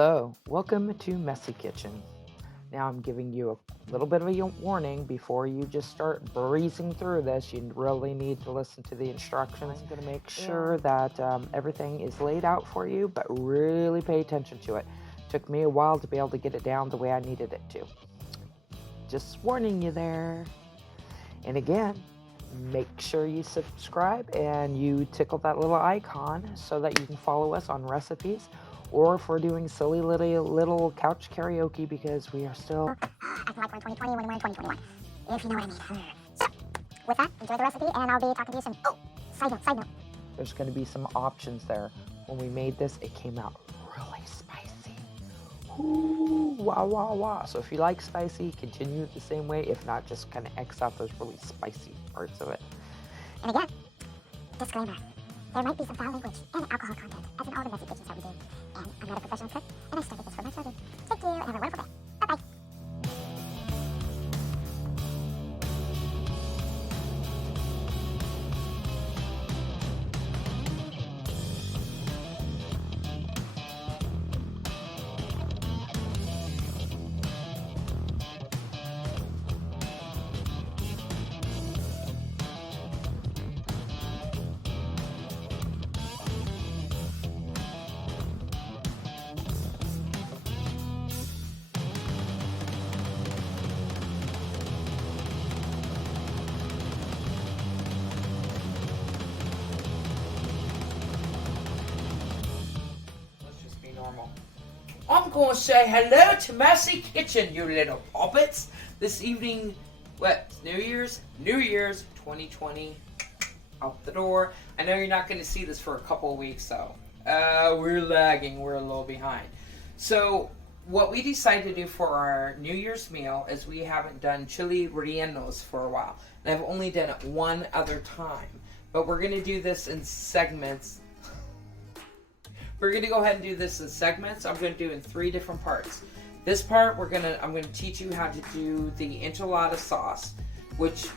Hello, welcome to Messi Kitchen. Now I'm giving you a little bit of a warning before you just start breezing through this. You really need to listen to the instructions. I'm going to make sure that everything is laid out for you, but really pay attention to it. Took me a while to be able to get it down the way I needed it to. Just warning you there. And again, make sure you subscribe and you tickle that little icon so that you can follow us on recipes, or if we're doing silly little couch karaoke, because we are still acting like we're in 2020 when we're in 2021, if you know what I mean. So, with that, enjoy the recipe, and I'll be talking to you soon. Oh, side note. There's going to be some options there. When we made this, it came out really spicy. Ooh, wah, wah, wah. So if you like spicy, continue it the same way. If not, just kind of X out those really spicy parts of it. And again, disclaimer, there might be some foul language and alcohol content, as in all the messy kitchens that we do. And I'm not a professional cook, and I started this for my children. Thank you, and have a wonderful day. Bye-bye. I'm going to say hello to Messi Kitchen, you little puppets. This evening, New Year's 2020, out the door. I know you're not going to see this for a couple of weeks, though. We're lagging, we're a little behind. So, what we decided to do for our New Year's meal is we haven't done chili rellenos for a while. And I've only done it one other time. But we're going to do this in segments. We're going to go ahead and do this in segments. I'm going to do it in 3 different parts. This part, I'm going to teach you how to do the enchilada sauce, which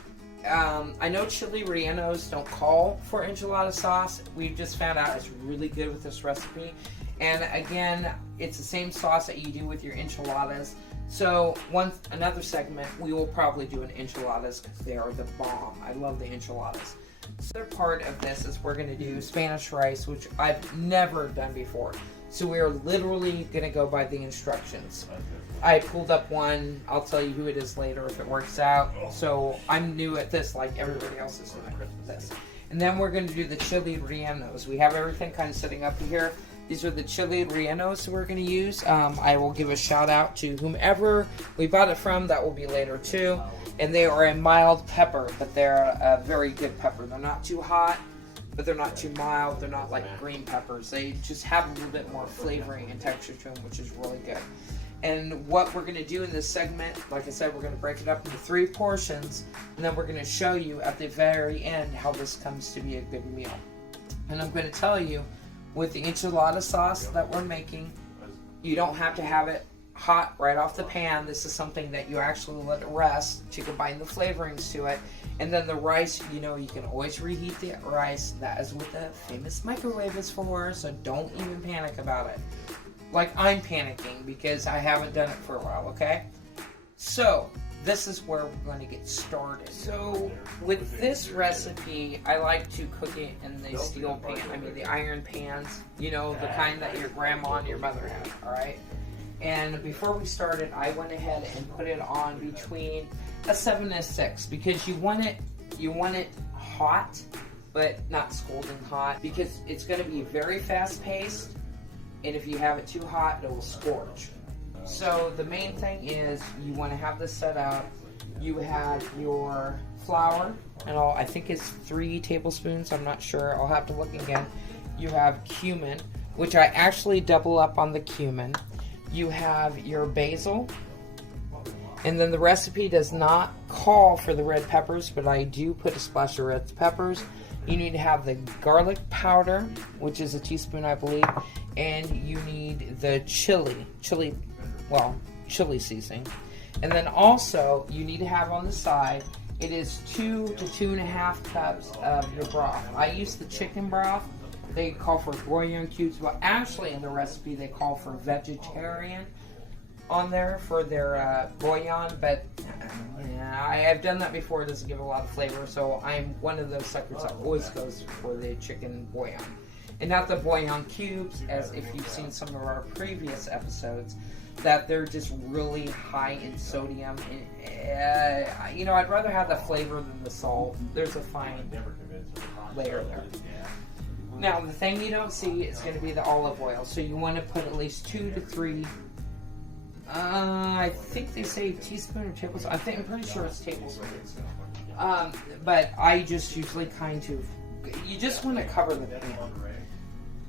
I know chili rellenos don't call for enchilada sauce. We've just found out it's really good with this recipe. And again, it's the same sauce that you do with your enchiladas. So another segment, we will probably do an enchiladas because they are the bomb. I love the enchiladas. The other part of this is we're going to do Spanish rice, which I've never done before. So we are literally going to go by the instructions. I pulled up one. I'll tell you who it is later if it works out. So I'm new at this like everybody else is new at this. And then we're going to do the chili rellenos. We have everything kind of sitting up here. These are the chili rellenos we're going to use. I will give a shout out to whomever we bought it from. That will be later too. And they are a mild pepper, but they're a very good pepper. They're not too hot, but they're not too mild. They're not like green peppers. They just have a little bit more flavoring and texture to them, which is really good. And what we're going to do in this segment, like I said, we're going to break it up into 3 portions, and then we're going to show you at the very end how this comes to be a good meal. And I'm going to tell you, with the enchilada sauce that we're making, you don't have to have it hot right off the pan. This is something that you actually let it rest to combine the flavorings to it. And then the rice, you can always reheat the rice. That is what the famous microwave is for, so don't even panic about it. Like I'm panicking because I haven't done it for a while, okay? So, this is where we're going to get started. So, with this recipe, I like to cook it in the steel pan. The iron pans, the kind that your grandma and your mother had, alright? And before we started, I went ahead and put it on between a 7 and a 6 because you want it hot, but not scalding hot, because it's going to be very fast paced, and if you have it too hot, it will scorch. So the main thing is you want to have this set out. You have your flour, and I think it's 3 tablespoons. I'm not sure. I'll have to look again. You have cumin, which I actually double up on the cumin. You have your basil, and then the recipe does not call for the red peppers, but I do put a splash of red peppers. You need to have the garlic powder, which is a teaspoon, I believe, and you need the chili seasoning. And then also, you need to have on the side, it is 2 to 2.5 cups of your broth. I use the chicken broth they call for bouillon cubes, but actually in the recipe they call for vegetarian on there for their bouillon. But yeah, I have done that before. It doesn't give a lot of flavor, so I'm one of those suckers that always goes for the chicken bouillon. And not the bouillon cubes, as if you've seen some of our previous episodes, that they're just really high in sodium. You know, I'd rather have the flavor than the salt. There's a fine layer there. Now, the thing you don't see is going to be the olive oil. So you want to put at least 2 to 3, I think they say teaspoon or tablespoon. I'm pretty sure it's tablespoons. But I just usually kind of, you just want to cover the pan.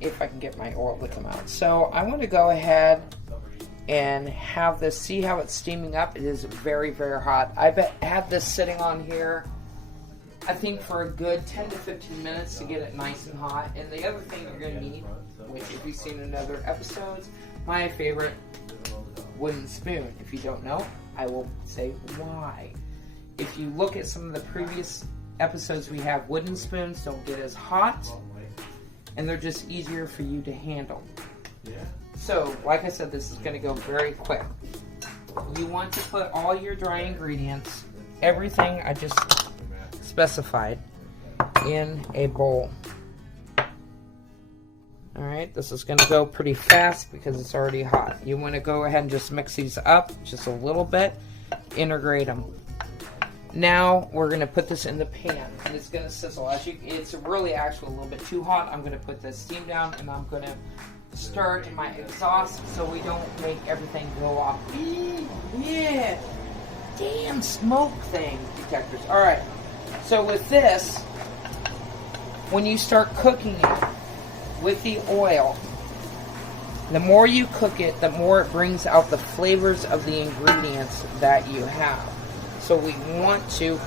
If I can get my oil to come out. So I want to go ahead and have this, see how it's steaming up. It is very, very hot. I've had this sitting on here, I think, for a good 10 to 15 minutes to get it nice and hot. And the other thing you're going to need, which if you've seen in other episodes, my favorite wooden spoon. If you don't know, I will say why. If you look at some of the previous episodes, we have wooden spoons don't get as hot, and they're just easier for you to handle. So, like I said, this is going to go very quick. You want to put all your dry ingredients, everything I just specified, in a bowl. Alright, this is going to go pretty fast because it's already hot. You want to go ahead and just mix these up just a little bit, integrate them. Now we're going to put this in the pan, and it's going to sizzle. It's really actually a little bit too hot. I'm going to put the steam down, and I'm going to start my exhaust so we don't make everything go off. Yeah, damn smoke thing detectors. All right, so with this, when you start cooking it with the oil, the more you cook it, the more it brings out the flavors of the ingredients that you have. So we want to,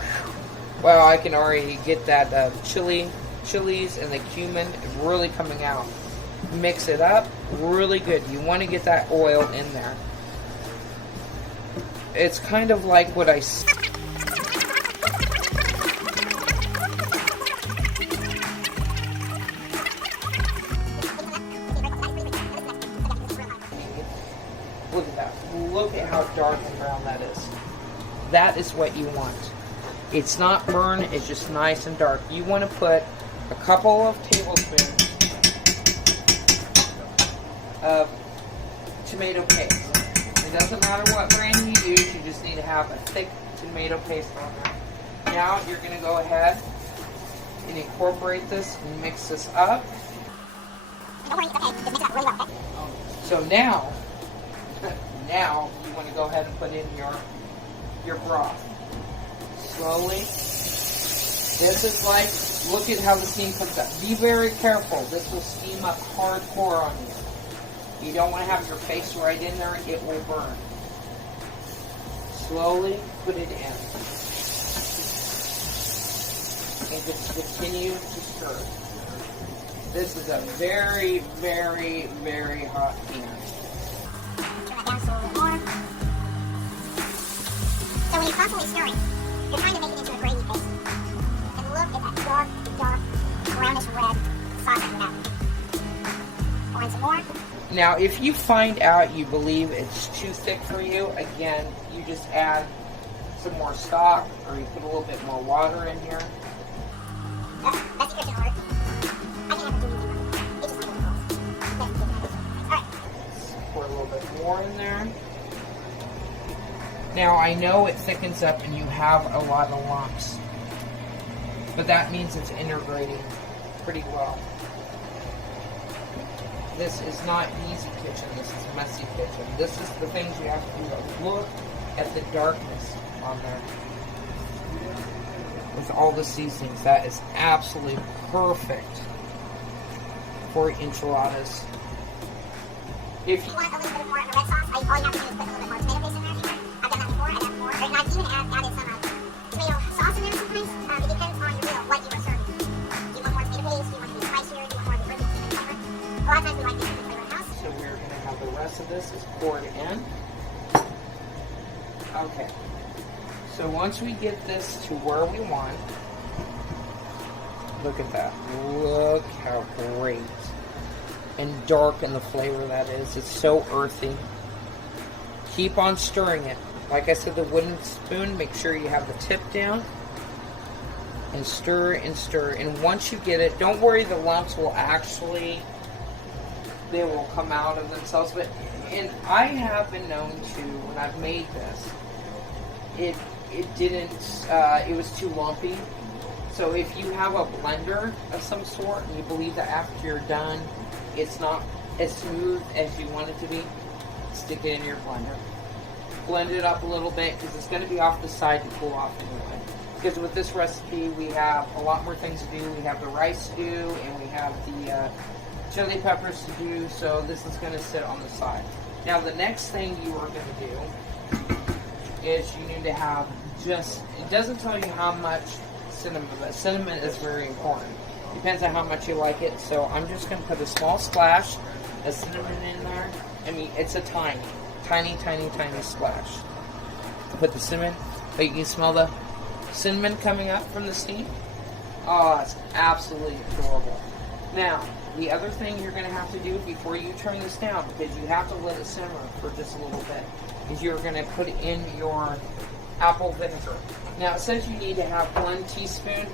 well, I can already get that chilies and the cumin really coming out. Mix it up really good. You want to get that oil in there. It's kind of like what I look at that. Look at how dark and brown that is. That is what you want. It's not burn, it's just nice and dark. You want to put a couple of tablespoons of tomato paste. It doesn't matter what brand you use, you just need to have a thick tomato paste on there. Now you're going to go ahead and incorporate this and mix this up. So now you want to go ahead and put in your broth. Slowly. This is like, look at how the steam comes up. Be very careful. This will steam up hardcore on you. You don't want to have your face right in there. It will burn. Slowly put it in. And just continue to stir. This is a very, very, very hot pan. So when you're constantly stirring, you're trying to make it into a gravy paste. And look at that dark, brownish red sauce in your mouth. Pour in some more. Now, if you find out you believe it's too thick for you, again, you just add some more stock, or you put a little bit more water in here. That's the kitchen order. I can have it do anything. It's just not really close. Alright. Pour a little bit more in there. Now, I know it thickens up and you have a lot of lumps, but that means it's integrating pretty well. This is not easy kitchen, this is messy kitchen. This is the things you have to do. Look at the darkness on there. With all the seasonings, that is absolutely perfect for enchiladas. If you want a little bit more of the red sauce, all you have to do is put a little bit more tomato paste in there. I've done that before, I've done more. And I've even added some tomato sauce in there sometimes. It depends on your what you are serving. Do you want more tomato paste? Do you want to be spicier? Do you want more of the earthy cumin flavor? A lot of times we like the cumin flavor in house. So we're going to have the rest of this is poured in. Okay. So once we get this to where we want, Look at that. Look how great and dark in the flavor that is. It's so earthy. Keep on stirring it. Like I said, the wooden spoon, make sure you have the tip down. And stir and stir. And once you get it, don't worry, the lumps will actually, they will come out of themselves. And I have been known to, when I've made this, it was too lumpy. So if you have a blender of some sort and you believe that after you're done, it's not as smooth as you want it to be, stick it in your blender. Blend it up a little bit because it's going to be off the side to cool off anyway. Because with this recipe, we have a lot more things to do. We have the rice to do, and we have the chili peppers to do, so this is going to sit on the side. Now, the next thing you are going to do is you need to have just, it doesn't tell you how much cinnamon, but cinnamon is very important. Depends on how much you like it, so I'm just going to put a small splash of cinnamon in there. I mean, it's a tiny splash. Put the cinnamon, but you can smell the cinnamon coming up from the steam. Oh, it's absolutely adorable. Now, the other thing you're going to have to do before you turn this down, because you have to let it simmer for just a little bit, is you're going to put in your apple vinegar. Now, it says you need to have 1 teaspoon,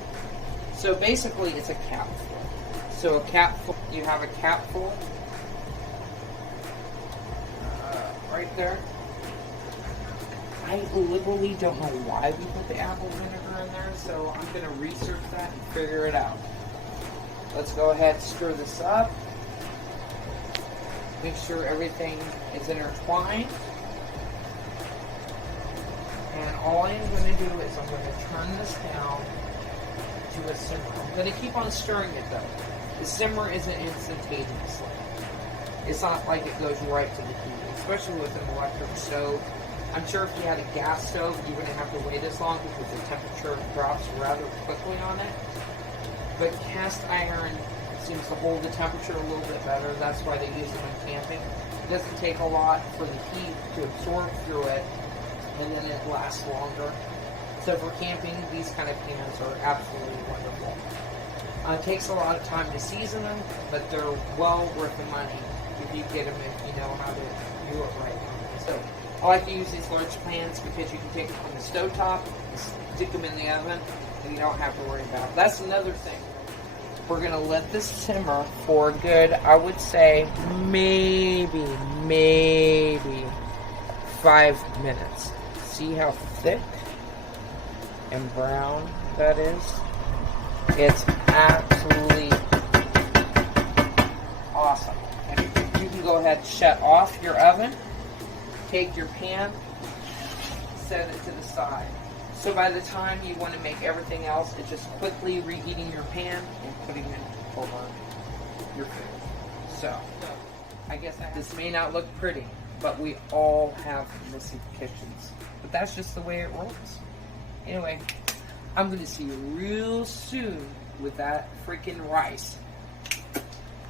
so basically it's a capful. So a capful, you have a capful right there. I literally don't know why we put the apple vinegar in there, so I'm going to research that and figure it out. Let's go ahead and stir this up. Make sure everything is intertwined. And all I'm going to do is I'm going to turn this down to a simmer. I'm going to keep on stirring it though. The simmer isn't instantaneously. It's not like it goes right to the heat, especially with an electric stove. I'm sure if you had a gas stove, you wouldn't have to wait this long because the temperature drops rather quickly on it. But cast iron seems to hold the temperature a little bit better. That's why they use it when camping. It doesn't take a lot for the heat to absorb through it, and then it lasts longer. So for camping, these kind of pans are absolutely wonderful. It takes a lot of time to season them, but they're well worth the money if you get them if you know how to do it right. So I like to use these large pans because you can take them from the stovetop, stick them in the oven, and you don't have to worry about it. That's another thing. We're going to let this simmer for a good, I would say, maybe 5 minutes. See how thick and brown that is? It's absolutely awesome. And you can go ahead and shut off your oven. Take your pan, set it to the side. So by the time you want to make everything else, it's just quickly reheating your pan and putting it over your food. So, I guess this may not look pretty, but we all have messy kitchens. But that's just the way it rolls. Anyway, I'm going to see you real soon with that freaking rice.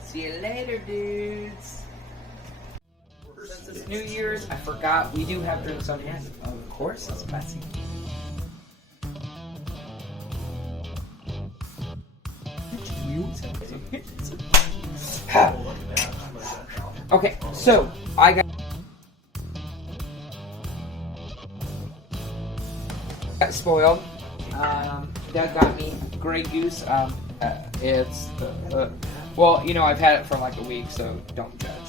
See you later, dudes. Since it's New Year's, I forgot we do have drinks on hand. Of course, it's Messi. Okay, so I got spoiled. That got me Grey Goose. It's well, you know, I've had it for like a week, so don't judge.